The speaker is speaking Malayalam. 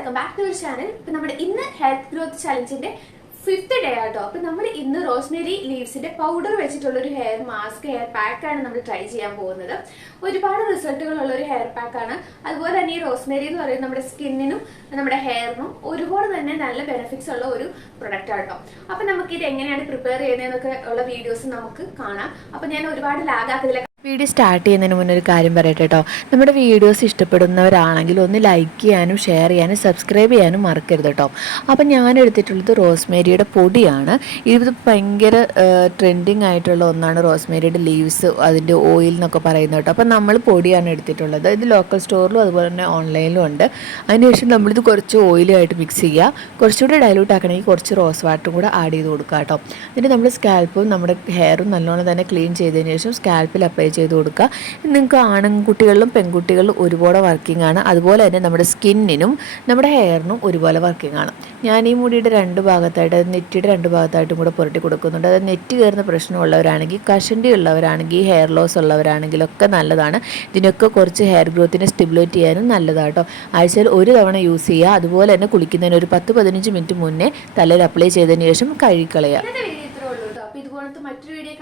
Welcome back to channel. ഇപ്പൊ നമ്മുടെ ഇന്ന് ഹെൽത്ത് ഗ്രോത്ത് ചലഞ്ചിന്റെ 5th ഡേ ആട്ടോ. അപ്പൊ നമ്മൾ ഇന്ന് റോസ്മേരി ലീവ്സിന്റെ പൗഡർ വെച്ചിട്ടുള്ള ഒരു ഹെയർ മാസ്ക്, ഹെയർ പാക്ക് ആണ് നമ്മൾ ട്രൈ ചെയ്യാൻ പോകുന്നത്. ഒരുപാട് റിസൾട്ടുകളുള്ള ഒരു ഹെയർ പാക്ക് ആണ്. അതുപോലെ തന്നെ ഈ റോസ്മേരി എന്ന് പറയുന്നത് നമ്മുടെ സ്കിന്നിനും നമ്മുടെ ഹെയറിനും ഒരുപാട് തന്നെ നല്ല ബെനിഫിറ്റ്സ് ഉള്ള ഒരു പ്രൊഡക്റ്റ് ആട്ടോ. അപ്പൊ നമുക്ക് ഇത് എങ്ങനെയാണ് പ്രിപ്പയർ ചെയ്യുന്നതെന്നൊക്കെ ഉള്ള വീഡിയോസ് നമുക്ക് കാണാം. അപ്പൊ ഞാൻ ഒരുപാട് ലാഗ് ആക്കുന്നില്ല. വീഡിയോ സ്റ്റാർട്ട് ചെയ്യുന്നതിന് മുന്നേ ഒരു കാര്യം പറയട്ടെ കേട്ടോ. നമ്മുടെ വീഡിയോസ് ഇഷ്ടപ്പെടുന്നവരാണെങ്കിൽ ഒന്ന് ലൈക്ക് ചെയ്യാനും ഷെയർ ചെയ്യാനും സബ്സ്ക്രൈബ് ചെയ്യാനും മറക്കരുത് കേട്ടോ. അപ്പം ഞാൻ എടുത്തിട്ടുള്ളത് റോസ്മേരിയുടെ പൊടിയാണ്. ഇത് ഭയങ്കര ട്രെൻഡിങ് ആയിട്ടുള്ള ഒന്നാണ് റോസ്മേരിയുടെ ലീവ്സ്, അതിൻ്റെ ഓയിൽ എന്നൊക്കെ പറയുന്നത് കേട്ടോ. അപ്പം നമ്മൾ പൊടിയാണ് എടുത്തിട്ടുള്ളത്. ഇത് ലോക്കൽ സ്റ്റോറിലും അതുപോലെ തന്നെ ഓൺലൈനിലും ഉണ്ട്. അതിനുശേഷം നമ്മളിത് കുറച്ച് ഓയിലായിട്ട് മിക്സ് ചെയ്യുക. കുറച്ചുകൂടി ഡൈലൂട്ട് ആക്കണമെങ്കിൽ കുറച്ച് റോസ് വാട്ടറും കൂടെ ആഡ് ചെയ്ത് കൊടുക്കുക കേട്ടോ. എന്നിട്ട് നമ്മുടെ സ്കാൽപ്പും നമ്മുടെ ഹെയറും നല്ലോണം തന്നെ ക്ലീൻ ചെയ്തതിന് ശേഷം സ്കാൽപ്പിൽ അപ്ലൈ ചെയ്ത് കൊടുക്കുക. നിങ്ങൾക്ക് ആൺകുട്ടികളിലും പെൺകുട്ടികളിലും ഒരുപോലെ വർക്കിംഗ് ആണ്. അതുപോലെ തന്നെ നമ്മുടെ സ്കിന്നിനും നമ്മുടെ ഹെയറിനും ഒരുപോലെ വർക്കിംഗ് ആണ്. ഞാൻ ഈ മുടിയുടെ രണ്ട് ഭാഗത്തായിട്ട്, നെറ്റിയുടെ രണ്ട് ഭാഗത്തായിട്ടും കൂടെ പുരട്ടി കൊടുക്കുന്നുണ്ട്. അത് നെറ്റ് കയറുന്ന പ്രശ്നമുള്ളവരാണെങ്കിൽ, കഷണ്ടി ഉള്ളവരാണെങ്കിൽ, ഹെയർ ലോസ് ഉള്ളവരാണെങ്കിലൊക്കെ നല്ലതാണ്. ഇതിനൊക്കെ കുറച്ച് ഹെയർ ഗ്രോത്തിനെ സ്റ്റിമുലേറ്റ് ചെയ്യാനും നല്ലതാട്ടോ. ആഴ്ചയിൽ ഒരു തവണ യൂസ് ചെയ്യുക. അതുപോലെ തന്നെ കുളിക്കുന്നതിന് ഒരു 10-15 മിനിറ്റ് മുന്നേ തലയിൽ അപ്ലൈ ചെയ്തതിന് ശേഷം കഴുകിക്കളയുക. ഇതുപോലത്തെ മറ്റൊരു വീഡിയോ